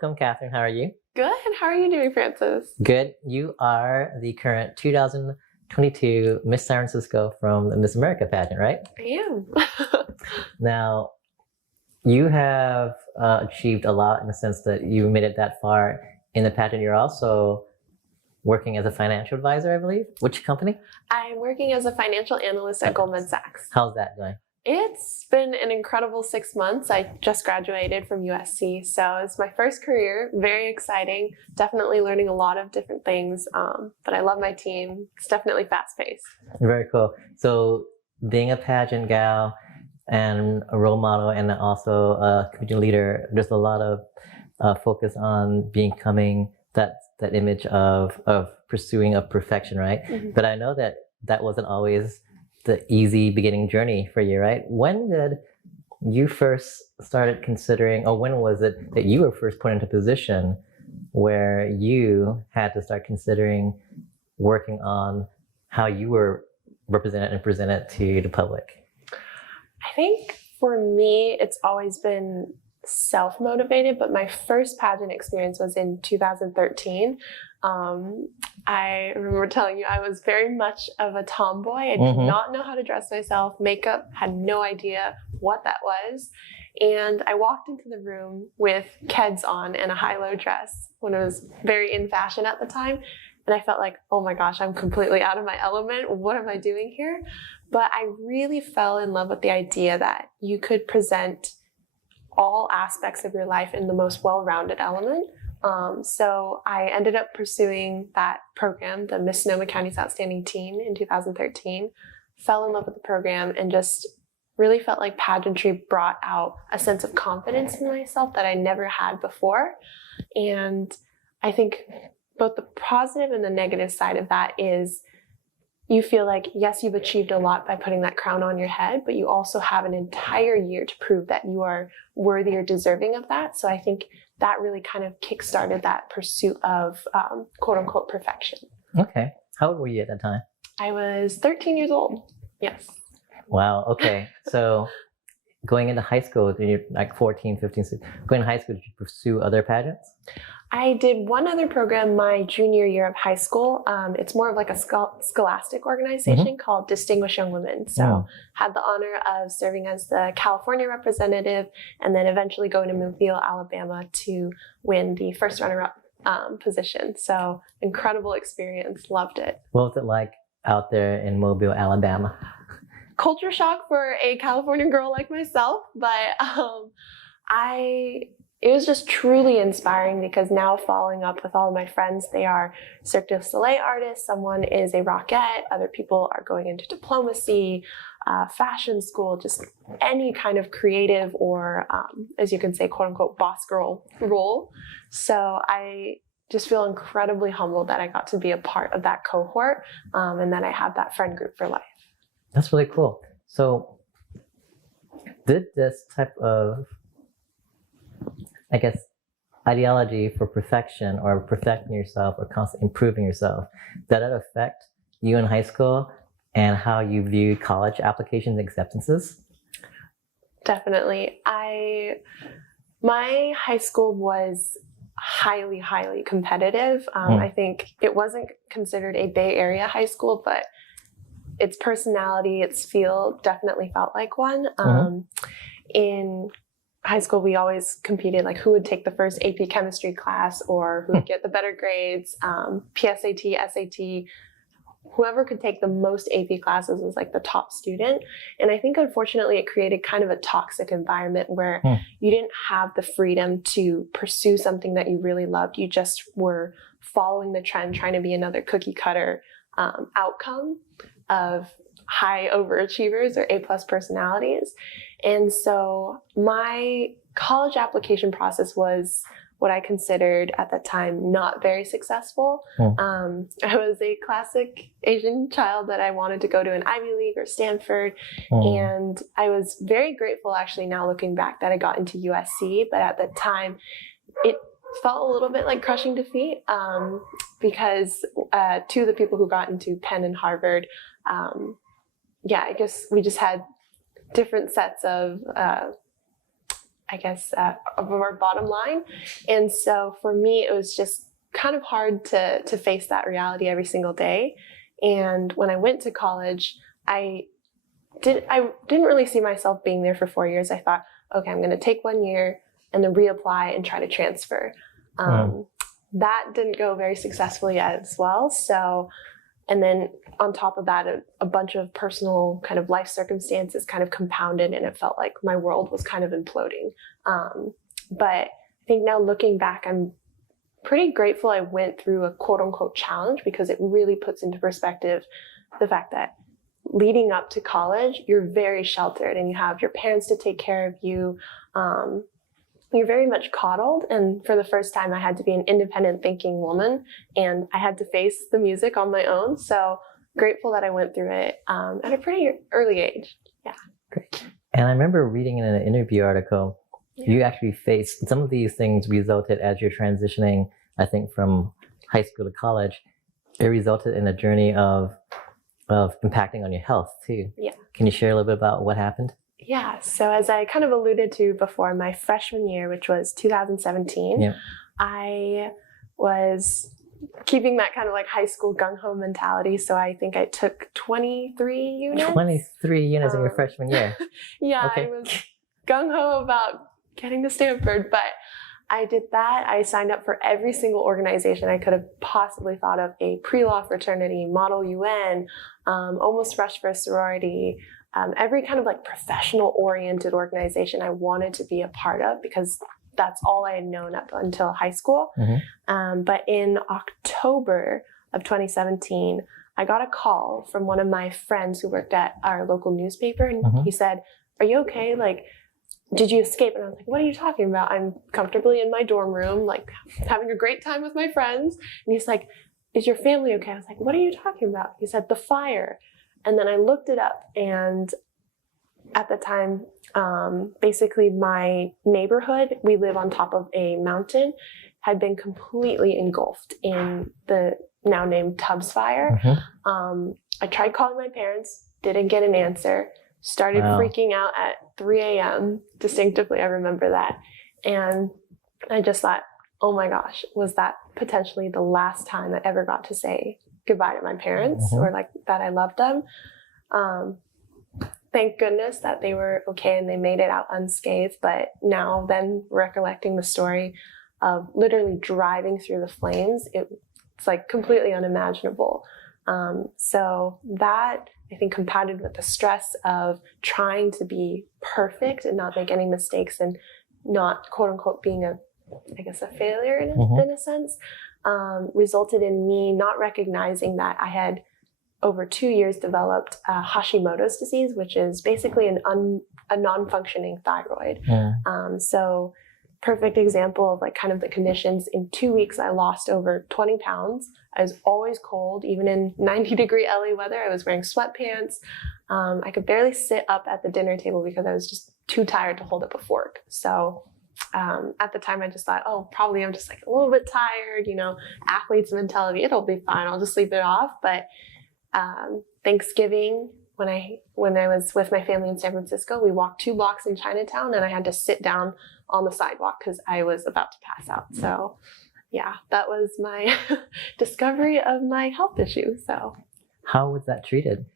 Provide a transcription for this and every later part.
Welcome, Catherine. How are you? Good. How are you doing, Francis? Good. You are the current 2022 Miss San Francisco from the Miss America pageant, right? I am. Now, you have achieved a lot in the sense that you made it that far in the pageant. You're also working as a financial advisor, I believe. Which company? I'm working as a financial analyst at Goldman Sachs. How's that going? It's been an incredible 6 months. I just graduated from USC, so it's my first career. Very exciting. Definitely learning a lot of different things, but I love my team. It's definitely fast-paced. Very cool. So being a pageant gal and a role model and also a community leader, there's a lot of focus on becoming that image of pursuing of perfection, right? Mm-hmm. But I know that wasn't always the easy beginning journey for you, right? When did you first started considering, or when was it that you were first put into a position where you had to start considering working on how you were represented and presented to the public? I think for me, it's always been self-motivated, but my first pageant experience was in 2013. I remember telling you I was very much of a tomboy. I did not know how to dress myself. Makeup, had no idea what that was. And I walked into the room with Keds on and a high-low dress when it was very in fashion at the time. And I felt like, oh my gosh, I'm completely out of my element. What am I doing here? But I really fell in love with the idea that you could present all aspects of your life in the most well-rounded element. So I ended up pursuing that program, the Miss Sonoma County's Outstanding Teen in 2013, fell in love with the program and just really felt like pageantry brought out a sense of confidence in myself that I never had before. And I think both the positive and the negative side of that is you feel like, yes, you've achieved a lot by putting that crown on your head, but you also have an entire year to prove that you are worthy or deserving of that. So I think that really kind of kickstarted that pursuit of quote unquote perfection. Okay. How old were you at that time? I was 13 years old. Yes. Wow. Okay. So going into high school, when you're like 14, 15, 16, going to high school, did you pursue other pageants? I did one other program my junior year of high school. It's more of like a scholastic organization called Distinguished Young Women. So had the honor of serving as the California representative and then eventually going to Mobile, Alabama to win the first runner-up position. So incredible experience. Loved it. What was it like out there in Mobile, Alabama? Culture shock for a California girl like myself, but it was just truly inspiring because now following up with all of my friends, they are Cirque du Soleil artists, someone is a rockette, other people are going into diplomacy, fashion school, just any kind of creative or, as you can say, quote unquote, boss girl role. So I just feel incredibly humbled that I got to be a part of that cohort and that I have that friend group for life. That's really cool. So did this type of, I guess, ideology for perfection or perfecting yourself or constantly improving yourself, did that affect you in high school and how you viewed college applications and acceptances? Definitely. My high school was highly, highly competitive. I think it wasn't considered a Bay Area high school, but its personality, its feel definitely felt like one. In high school, we always competed like who would take the first AP chemistry class or who would get the better grades, PSAT, SAT. Whoever could take the most AP classes was like the top student. And I think unfortunately it created kind of a toxic environment where you didn't have the freedom to pursue something that you really loved. You just were following the trend, trying to be another cookie cutter outcome of high overachievers or A+ personalities. And so my college application process was what I considered at the time not very successful. I was a classic Asian child that I wanted to go to an Ivy League or Stanford. And I was very grateful actually now looking back that I got into USC, but at the time it felt a little bit like crushing defeat because two of the people who got into Penn and Harvard, I guess we just had different sets of of our bottom line. And so for me, it was just kind of hard to face that reality every single day. And when I went to college, I didn't really see myself being there for 4 years. I thought, okay, I'm going to take 1 year and then reapply and try to transfer. That didn't go very successfully as well. So, and then on top of that, a bunch of personal kind of life circumstances kind of compounded, and it felt like my world was kind of imploding. But I think now looking back, I'm pretty grateful I went through a quote unquote challenge, because it really puts into perspective the fact that leading up to college, you're very sheltered and you have your parents to take care of you. You're very much coddled. And for the first time, I had to be an independent thinking woman, and I had to face the music on my own. So grateful that I went through it at a pretty early age. Yeah. Great. And I remember reading in an interview article, you actually faced some of these things resulted as you're transitioning, I think, from high school to college. It resulted in a journey of impacting on your health too. Yeah. Can you share a little bit about what happened? Yeah. So as I kind of alluded to before, my freshman year, which was 2017, I was keeping that kind of like high school gung-ho mentality. So I think I took 23 units. 23 units in your freshman year. Yeah, Okay. I was gung-ho about getting to Stanford, but I did that. I signed up for every single organization I could have possibly thought of: a pre-law fraternity, Model UN, almost rushed for a sorority, every kind of like professional oriented organization I wanted to be a part of, because that's all I had known up until high school. But in October of 2017, I got a call from one of my friends who worked at our local newspaper, and he said, "Are you okay? Like, did you escape?" And I was like, "What are you talking about? I'm comfortably in my dorm room, like having a great time with my friends." And he's like, "Is your family okay?" I was like, "What are you talking about?" He said, "The fire." And then I looked it up, and at the time, basically my neighborhood, we live on top of a mountain, had been completely engulfed in the now named Tubbs fire. I tried calling my parents, didn't get an answer, started freaking out at 3 a.m. Distinctively, I remember that. And I just thought, oh my gosh, was that potentially the last time I ever got to say goodbye to my parents, or like that I loved them? Thank goodness that they were okay and they made it out unscathed. But now then recollecting the story of literally driving through the flames, it's like completely unimaginable. So that, I think, compounded with the stress of trying to be perfect and not make any mistakes and not quote unquote being a failure in a sense, resulted in me not recognizing that I had over 2 years developed Hashimoto's disease, which is basically a non-functioning thyroid. So perfect example of like kind of the conditions. In 2 weeks, I lost over 20 pounds. I was always cold, even in 90-degree LA weather. I was wearing sweatpants. I could barely sit up at the dinner table because I was just too tired to hold up a fork. So at the time, I just thought, oh, probably I'm just like a little bit tired, athlete's mentality. It'll be fine. I'll just sleep it off. But Thanksgiving, when I was with my family in San Francisco, we walked 2 blocks in Chinatown, and I had to sit down on the sidewalk because I was about to pass out. So yeah, that was my discovery of my health issue. So how was that treated?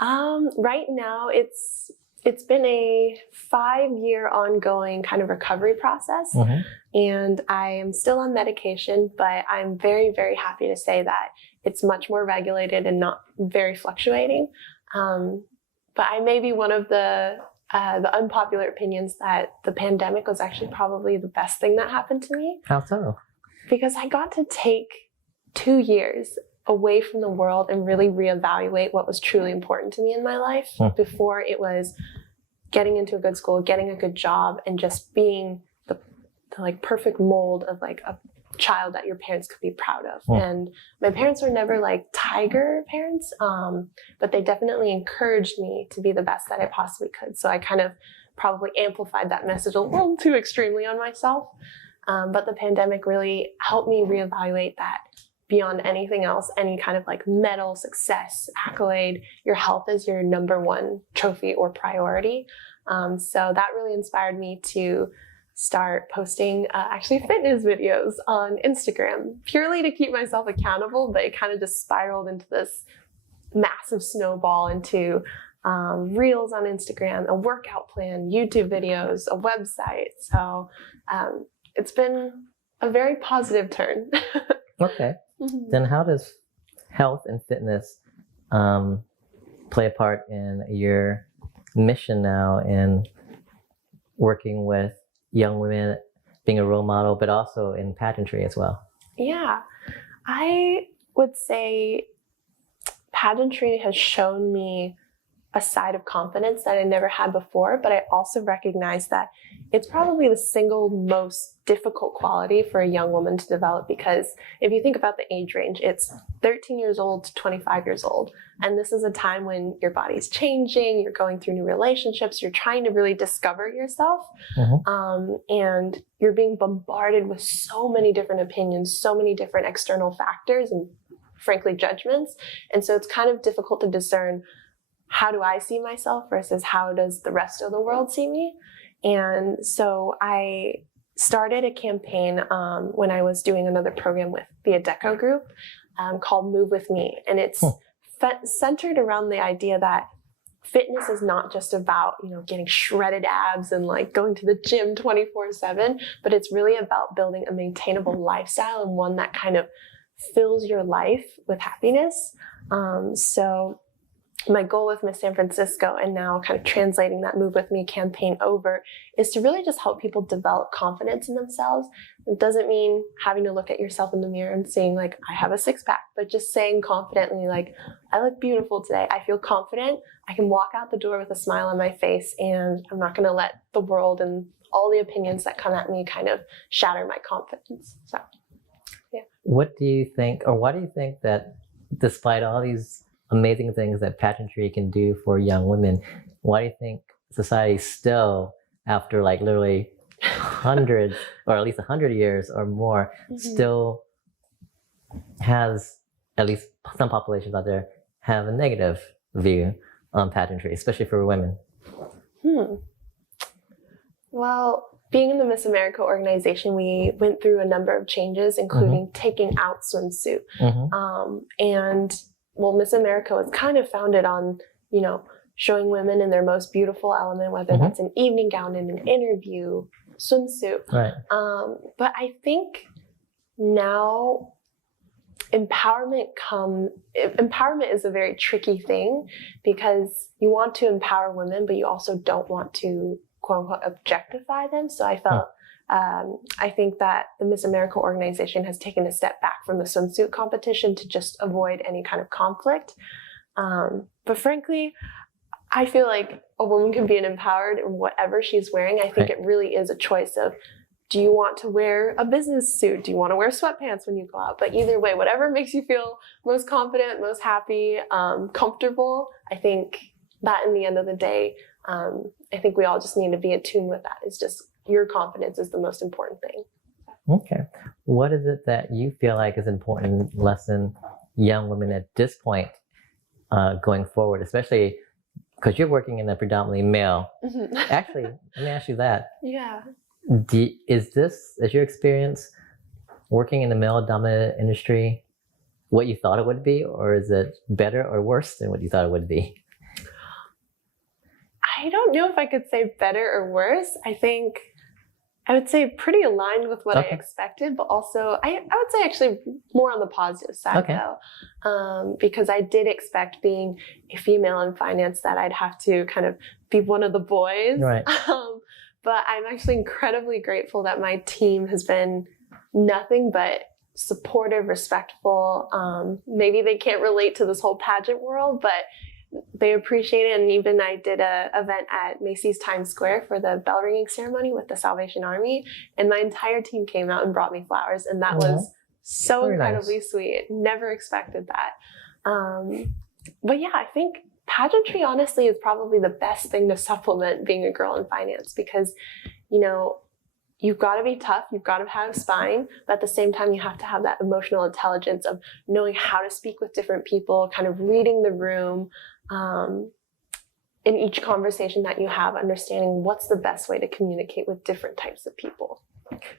Right now it's been a 5-year ongoing kind of recovery process, and I am still on medication, but I'm very, very happy to say that it's much more regulated and not very fluctuating. But I may be one of the unpopular opinions that the pandemic was actually probably the best thing that happened to me. How so? Because I got to take 2 years away from the world and really reevaluate what was truly important to me in my life. Before, it was getting into a good school, getting a good job, and just being the like perfect mold of like a child that your parents could be proud of. And my parents were never like tiger parents, but they definitely encouraged me to be the best that I possibly could. So I kind of probably amplified that message a little too extremely on myself. But the pandemic really helped me reevaluate that. Beyond anything else, any kind of like medal, success, accolade, your health is your number one trophy or priority. So that really inspired me to start posting actually fitness videos on Instagram, purely to keep myself accountable, but it kind of just spiraled into this massive snowball into reels on Instagram, a workout plan, YouTube videos, a website. So it's been a very positive turn. Okay. Then how does health and fitness play a part in your mission now in working with young women, being a role model, but also in pageantry as well? Yeah, I would say pageantry has shown me a side of confidence that I never had before, but I also recognize that it's probably the single most difficult quality for a young woman to develop, because if you think about the age range, it's 13 years old to 25 years old. And this is a time when your body's changing, you're going through new relationships, you're trying to really discover yourself. And you're being bombarded with so many different opinions, so many different external factors, and frankly, judgments. And so it's kind of difficult to discern, how do I see myself versus how does the rest of the world see me? And so I started a campaign when I was doing another program with the Adecco group called Move With Me. And it's centered around the idea that fitness is not just about, getting shredded abs and like going to the gym 24/7, but it's really about building a maintainable lifestyle, and one that kind of fills your life with happiness. So my goal with Miss San Francisco, and now kind of translating that Move With Me campaign over, is to really just help people develop confidence in themselves. It doesn't mean having to look at yourself in the mirror and saying like, I have a six pack, but just saying confidently like, I look beautiful today. I feel confident. I can walk out the door with a smile on my face, and I'm not going to let the world and all the opinions that come at me kind of shatter my confidence. So, yeah. What do you think, or why do you think that despite all these amazing things that pageantry can do for young women, why do you think society still, after like literally hundreds or at least 100 years or more, still has, at least some populations out there, have a negative view on pageantry, especially for women? Well, being in the Miss America organization, we went through a number of changes, including taking out swimsuit. And well, Miss America was kind of founded on, showing women in their most beautiful element, whether that's an evening gown in an interview, swimsuit. Right. But I think now empowerment is a very tricky thing, because you want to empower women, but you also don't want to quote unquote objectify them. So I felt I think that the Miss America organization has taken a step back from the swimsuit competition to just avoid any kind of conflict. But frankly, I feel like a woman can be empowered in whatever she's wearing. I think it really is a choice of, do you want to wear a business suit? Do you want to wear sweatpants when you go out? But either way, whatever makes you feel most confident, most happy, comfortable, I think that in the end of the day, I think we all just need to be in tune with that. It's just, your confidence is the most important thing. Okay. What is it that you feel like is important lesson young women at this point going forward, especially because you're working in a predominantly male? Actually, let me ask you that. Yeah. Is your experience working in a male-dominated industry what you thought it would be, or is it better or worse than what you thought it would be? I don't know if I could say better or worse. I think I would say pretty aligned with what I expected, but also I would say actually more on the positive side though, because I did expect, being a female in finance, that I'd have to kind of be one of the boys. Right. But I'm actually incredibly grateful that my team has been nothing but supportive, respectful. Maybe they can't relate to this whole pageant world, but they appreciate it. And even I did an event at Macy's Times Square for the bell ringing ceremony with the Salvation Army, and my entire team came out and brought me flowers, and that was so incredibly sweet. Never expected that. But yeah, I think pageantry honestly is probably the best thing to supplement being a girl in finance, because you've got to be tough, you've got to have a spine, but at the same time, you have to have that emotional intelligence of knowing how to speak with different people, kind of reading the room. in each conversation that you have, understanding what's the best way to communicate with different types of people.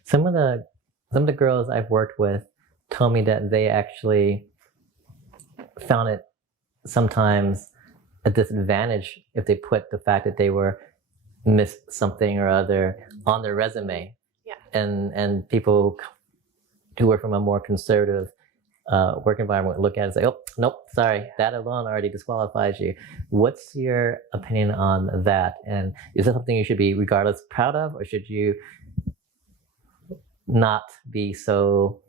Some of the girls I've worked with told me that they actually found it sometimes a disadvantage if they put the fact that they were missed something or other on their resume. Yeah. And people who are from a more conservative work environment would look at it and say, oh, nope, sorry, that alone already disqualifies you. What's your opinion on that? And is it something you should be regardless proud of, or should you not be so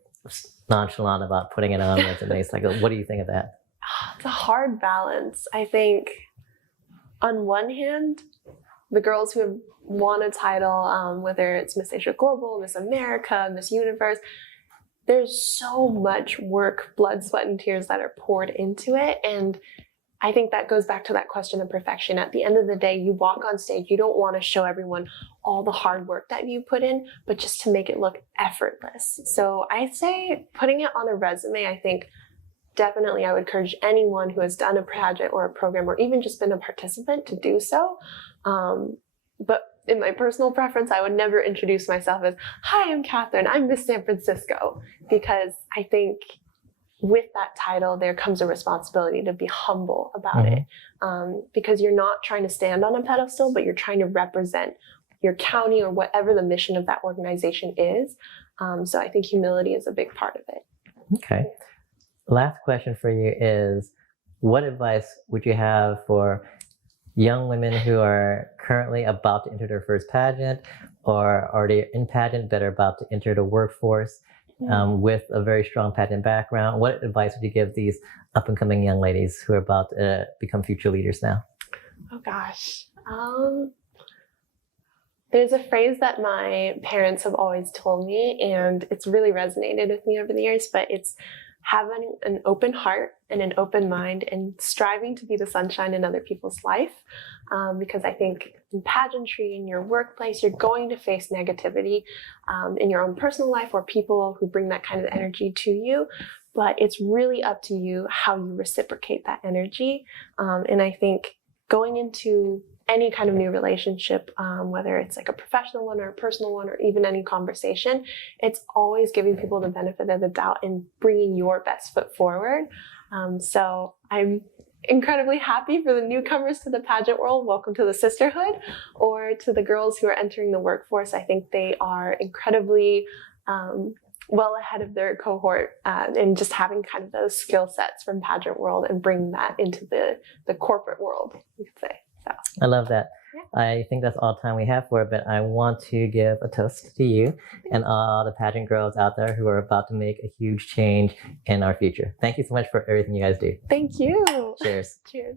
nonchalant about putting it on resumes? Like, what do you think of that? It's a hard balance. I think on one hand, the girls who have won a title, whether it's Miss Asia Global, Miss America, Miss Universe, there's so much work, blood, sweat, and tears that are poured into it. And I think that goes back to that question of perfection. At the end of the day, you walk on stage, you don't want to show everyone all the hard work that you put in, but just to make it look effortless. So I say putting it on a resume, I think definitely I would encourage anyone who has done a project or a program or even just been a participant to do so. But in my personal preference, I would never introduce myself as, hi, I'm Catherine, I'm Miss San Francisco, because I think with that title, there comes a responsibility to be humble about it, because you're not trying to stand on a pedestal, but you're trying to represent your county or whatever the mission of that organization is. So I think humility is a big part of it. Okay. Last question for you is, what advice would you have for young women who are currently about to enter their first pageant or already in pageant that are about to enter the workforce with a very strong pageant background? What advice would you give these up-and-coming young ladies who are about to become future leaders now? Oh gosh. There's a phrase that my parents have always told me, and it's really resonated with me over the years, but it's having an open heart and an open mind and striving to be the sunshine in other people's life. Because I think in pageantry, in your workplace, you're going to face negativity in your own personal life or people who bring that kind of energy to you. But it's really up to you how you reciprocate that energy. And I think going into any kind of new relationship, whether it's like a professional one or a personal one or even any conversation, it's always giving people the benefit of the doubt and bringing your best foot forward. So I'm incredibly happy for the newcomers to the pageant world. Welcome to the sisterhood. Or to the girls who are entering the workforce, I think they are incredibly well ahead of their cohort and just having kind of those skill sets from pageant world and bringing that into the corporate world, you could say. So. I love that. Yeah. I think that's all time we have for it, but I want to give a toast to you and all the pageant girls out there who are about to make a huge change in our future. Thank you so much for everything you guys do. Thank you. Cheers. Cheers.